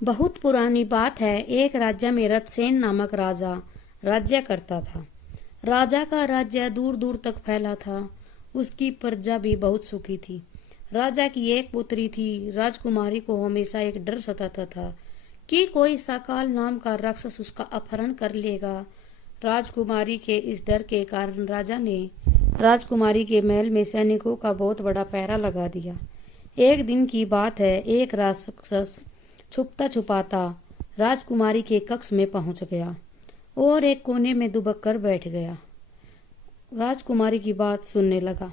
बहुत पुरानी बात है। एक राज्य में रथसेन नामक राजा राज्य करता था। राजा का राज्य दूर दूर तक फैला था। उसकी प्रजा भी बहुत सुखी थी। राजा की एक पुत्री थी। राजकुमारी को हमेशा एक डर सताता था कि कोई सकाल नाम का राक्षस उसका अपहरण कर लेगा। राजकुमारी के इस डर के कारण राजा ने राजकुमारी के महल में सैनिकों का बहुत बड़ा पहरा लगा दिया। एक दिन की बात है। एक राक्षस छुपता छुपाता राजकुमारी के कक्ष में पहुंच गया और एक कोने में दुबक कर बैठ गया। राजकुमारी की बात सुनने लगा।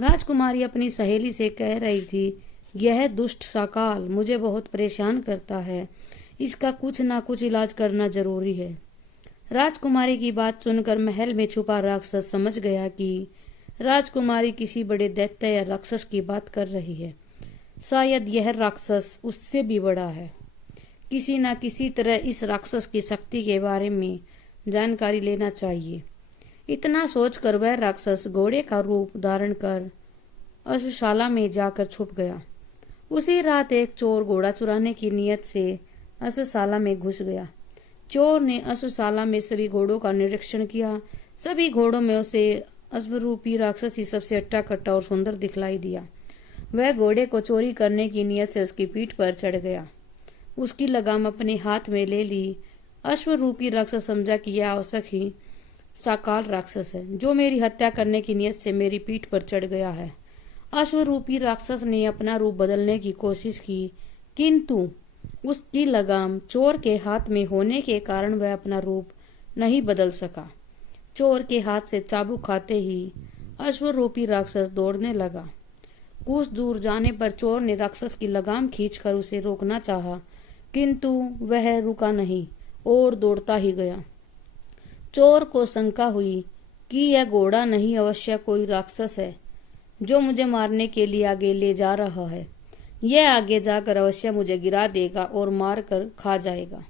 राजकुमारी अपनी सहेली से कह रही थी, यह दुष्ट सकाल मुझे बहुत परेशान करता है। इसका कुछ ना कुछ इलाज करना जरूरी है। राजकुमारी की बात सुनकर महल में छुपा राक्षस समझ गया कि राजकुमारी किसी बड़े दैत्य या राक्षस की बात कर रही है। शायद यह राक्षस उससे भी बड़ा है। किसी न किसी तरह इस राक्षस की शक्ति के बारे में जानकारी लेना चाहिए। इतना सोचकर वह राक्षस घोड़े का रूप धारण कर अश्वशाला में जाकर छुप गया। उसी रात एक चोर घोड़ा चुराने की नीयत से अश्वशाला में घुस गया। चोर ने अश्वशाला में सभी घोड़ों का निरीक्षण किया। सभी घोड़ों में उसे अश्वरूपी राक्षस ही सबसे अट्टा कट्टा और सुंदर दिखलाई दिया। वह घोड़े को चोरी करने की नीयत से उसकी पीठ पर चढ़ गया। उसकी लगाम अपने हाथ में ले ली। अश्वरूपी राक्षस समझा कि यह आवश्यक ही साकाल राक्षस है जो मेरी हत्या करने की नीयत से मेरी पीठ पर चढ़ गया है। अश्वरूपी राक्षस ने अपना रूप बदलने की कोशिश की, किंतु उसकी लगाम चोर के हाथ में होने के कारण वह अपना रूप नहीं बदल सका। चोर के हाथ से चाबुक खाते ही अश्वरूपी राक्षस दौड़ने लगा। कुछ दूर जाने पर चोर ने राक्षस की लगाम खींचकर उसे रोकना चाहा, किंतु वह रुका नहीं और दौड़ता ही गया। चोर को शंका हुई कि यह घोड़ा नहीं, अवश्य कोई राक्षस है जो मुझे मारने के लिए आगे ले जा रहा है। यह आगे जाकर अवश्य मुझे गिरा देगा और मार कर खा जाएगा।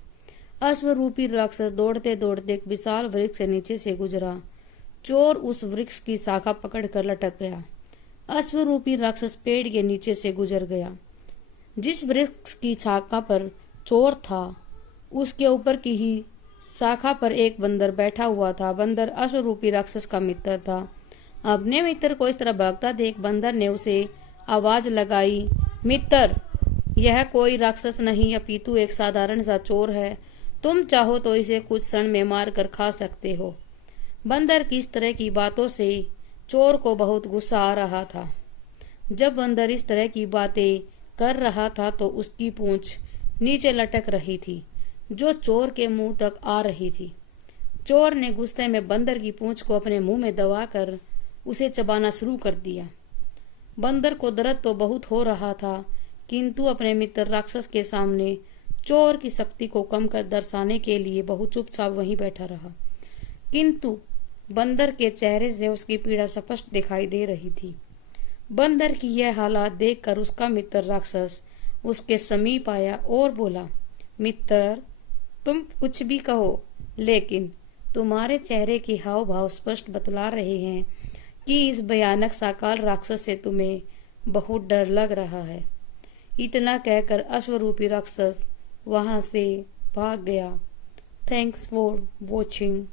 अश्वरूपी राक्षस दौड़ते दौड़ते एक विशाल वृक्ष से नीचे से गुजरा। चोर उस वृक्ष की शाखा पकड़कर लटक गया। अश्वरूपी राक्षस पेड़ के नीचे से गुजर गया। जिस वृक्ष की शाखा पर चोर था उसके ऊपर की ही शाखा पर एक बंदर बैठा हुआ था। बंदर अश्वरूपी राक्षस का मित्र था। अपने मित्र को इस तरह भागता देख बंदर ने उसे आवाज लगाई, मित्र, यह कोई राक्षस नहीं अपितु एक साधारण सा चोर है। तुम चाहो तो इसे कुछ क्षण में मार कर खा सकते हो। बंदर की इस तरह की बातों से चोर को बहुत गुस्सा आ रहा था। जब बंदर इस तरह की बातें कर रहा था तो उसकी पूंछ नीचे लटक रही थी जो चोर के मुंह तक आ रही थी। चोर ने गुस्से में बंदर की पूंछ को अपने मुंह में दबाकर उसे चबाना शुरू कर दिया। बंदर को दर्द तो बहुत हो रहा था, किंतु अपने मित्र राक्षस के सामने चोर की शक्ति को कम कर दर्शाने के लिए बहुत चुपचाप वहीं बैठा रहा। किंतु बंदर के चेहरे से उसकी पीड़ा स्पष्ट दिखाई दे रही थी। बंदर की यह हालत देखकर उसका मित्र राक्षस उसके समीप आया और बोला, मित्र, तुम कुछ भी कहो, लेकिन तुम्हारे चेहरे के हाव भाव स्पष्ट बतला रहे हैं कि इस भयानक साकाल राक्षस से तुम्हें बहुत डर लग रहा है। इतना कहकर अश्वरूपी राक्षस वहां से भाग गया। Thanks for watching.